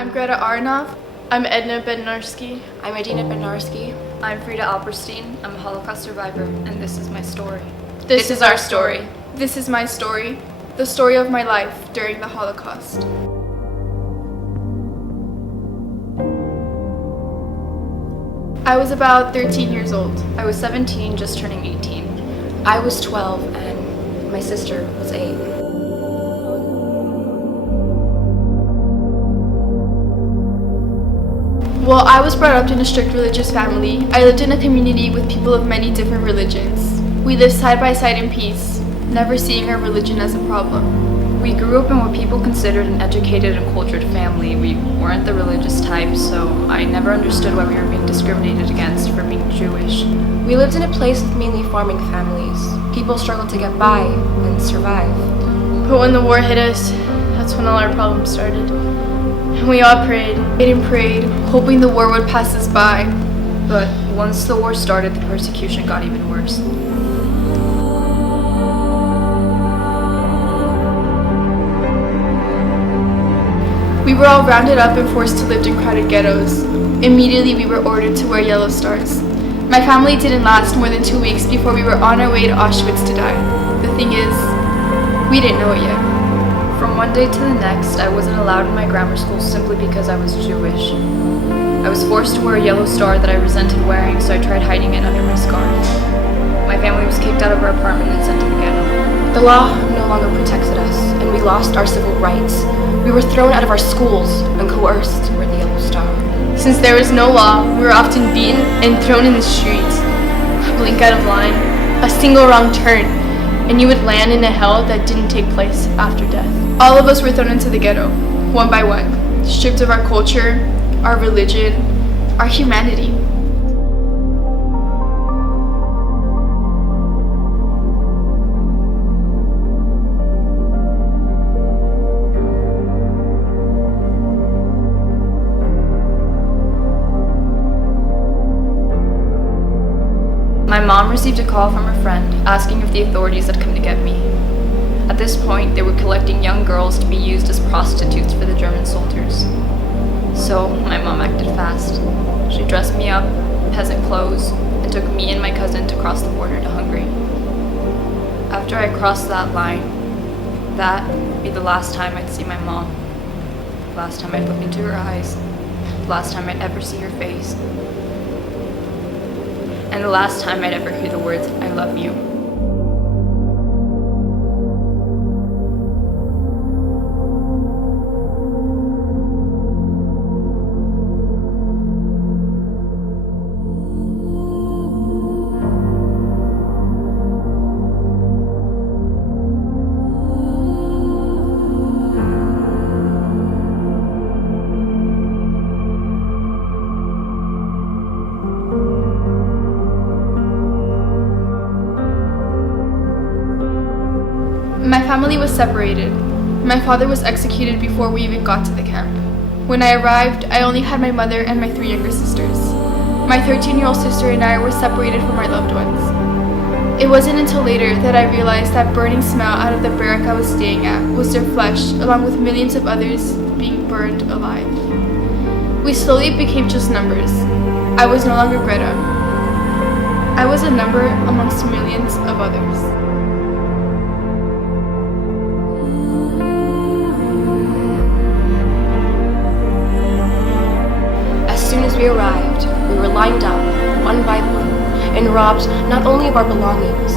I'm Greta Aronoff. I'm Edna Bednarski. I'm Adina Bednarski. I'm Frida Alperstein. I'm a Holocaust survivor, and this is my story. This is our story. This is my story. The story of my life during the Holocaust. I was about 13 years old. I was 17, just turning 18. I was 12, and my sister was 8. Well, I was brought up in a strict religious family. I lived in a community with people of many different religions. We lived side by side in peace, never seeing our religion as a problem. We grew up in what people considered an educated and cultured family. We weren't the religious type, so I never understood why we were being discriminated against for being Jewish. We lived in a place with mainly farming families. People struggled to get by and survive. But when the war hit us, that's when all our problems started. And we all prayed and prayed, hoping the war would pass us by. But once the war started, the persecution got even worse. We were all rounded up and forced to live in crowded ghettos. Immediately, we were ordered to wear yellow stars. My family didn't last more than 2 weeks before we were on our way to Auschwitz to die. The thing is, we didn't know it yet. From one day to the next, I wasn't allowed in my grammar school simply because I was Jewish. I was forced to wear a yellow star that I resented wearing, so I tried hiding it under my scarf. My family was kicked out of our apartment and sent to the ghetto. The law no longer protected us, and we lost our civil rights. We were thrown out of our schools and coerced to wear the yellow star. Since there was no law, we were often beaten and thrown in the streets. A blink out of line, a single wrong turn, and you would land in a hell that didn't take place after death. All of us were thrown into the ghetto, one by one, stripped of our culture, our religion, our humanity. My mom received a call from her friend asking if the authorities had come to get me. At this point, they were collecting young girls to be used as prostitutes for the German soldiers. So my mom acted fast. She dressed me up in peasant clothes and took me and my cousin to cross the border to Hungary. After I crossed that line, that would be the last time I'd see my mom. The last time I'd look into her eyes. The last time I'd ever see her face. And the last time I'd ever hear the words, "I love you." My family was separated. My father was executed before we even got to the camp. When I arrived, I only had my mother and my 3 younger sisters. My 13-year-old sister and I were separated from our loved ones. It wasn't until later that I realized that burning smell out of the barrack I was staying at was their flesh, along with millions of others being burned alive. We slowly became just numbers. I was no longer Greta. I was a number amongst millions of others. As soon as we arrived, we were lined up, one by one, and robbed not only of our belongings,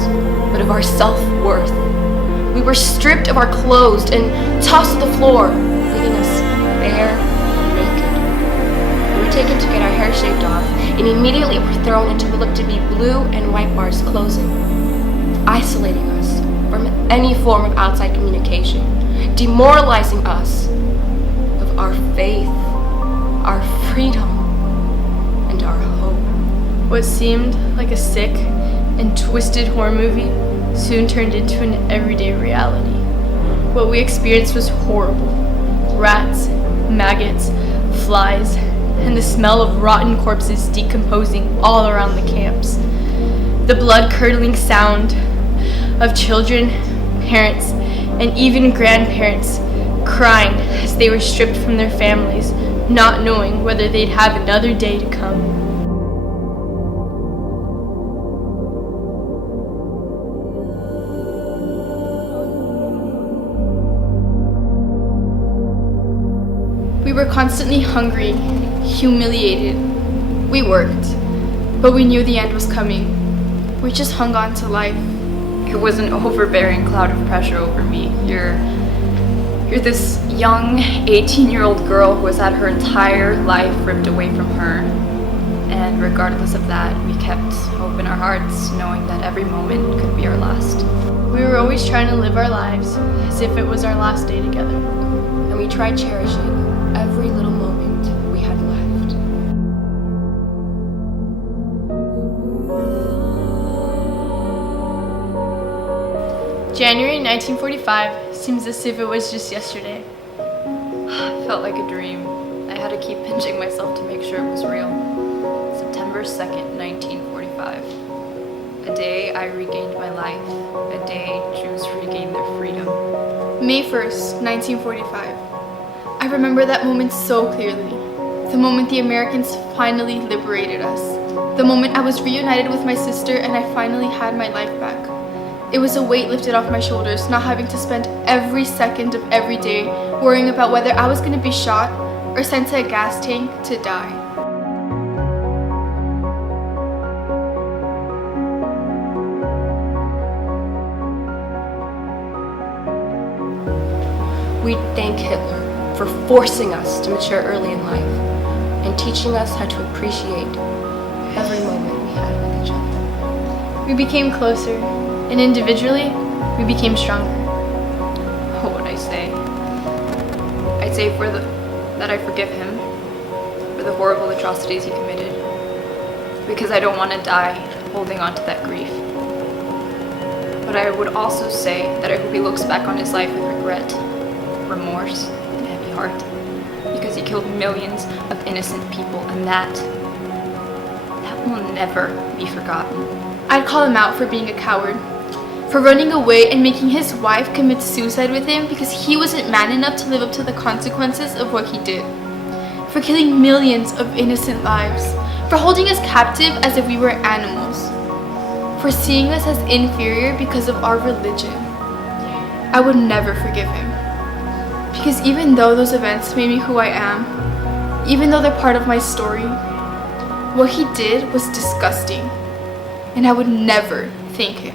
but of our self-worth. We were stripped of our clothes and tossed to the floor, leaving us bare and naked. We were taken to get our hair shaved off, and immediately were thrown into what looked to be blue and white bars closing, isolating us from any form of outside communication, demoralizing us of our faith, our freedom, and our hope. What seemed like a sick and twisted horror movie soon turned into an everyday reality. What we experienced was horrible. Rats, maggots, flies, and the smell of rotten corpses decomposing all around the camps. The blood-curdling sound of children, parents, and even grandparents crying as they were stripped from their families, not knowing whether they'd have another day to come. We were constantly hungry, humiliated. We worked, but we knew the end was coming. We just hung on to life. It was an overbearing cloud of pressure over me. You're this young 18-year-old girl who has had her entire life ripped away from her. And regardless of that, we kept hope in our hearts, knowing that every moment could be our last. We were always trying to live our lives as if it was our last day together. And we tried cherishing every little moment we had left. January 1945 seems as if it was just yesterday. It felt like a dream. I had to keep pinching myself to make sure it was real. September 2nd, 1945. A day I regained my life. A day Jews regained their freedom. May 1st, 1945. I remember that moment so clearly. The moment the Americans finally liberated us. The moment I was reunited with my sister and I finally had my life back. It was a weight lifted off my shoulders, not having to spend every second of every day worrying about whether I was going to be shot or sent to a gas tank to die. We thank Hitler for forcing us to mature early in life and teaching us how to appreciate every moment we had with each other. We became closer, and individually, we became stronger. What would I say? I'd say that I forgive him for the horrible atrocities he committed, because I don't want to die holding on to that grief. But I would also say that I hope he looks back on his life with regret, remorse, and a heavy heart, because he killed millions of innocent people, and that will never be forgotten. I'd call him out for being a coward, for running away and making his wife commit suicide with him because he wasn't man enough to live up to the consequences of what he did, for killing millions of innocent lives, for holding us captive as if we were animals, for seeing us as inferior because of our religion. I would never forgive him, because even though those events made me who I am, even though they're part of my story, what he did was disgusting, and I would never thank him.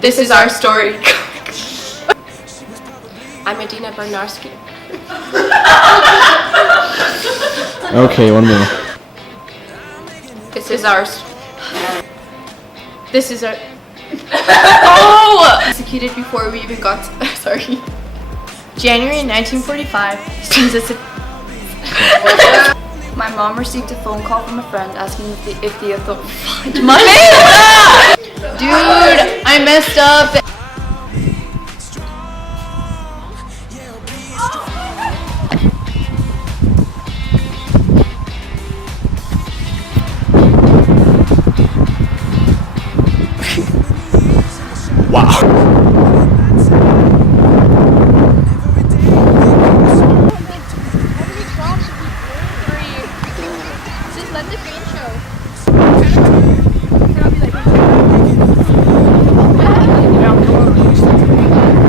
This is our story. I'm Adina Barnarski. Okay, one more. This is ours. This is our. Oh! Executed before we even got to. Sorry. January 1945 seems as if. My mom received a phone call from a friend asking if the authorities. Dude, I messed up. Let the screen show.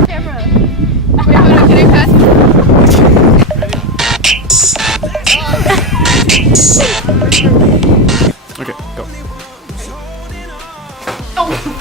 Camera. Wait, hold on, can I pass? Okay, go. Oh!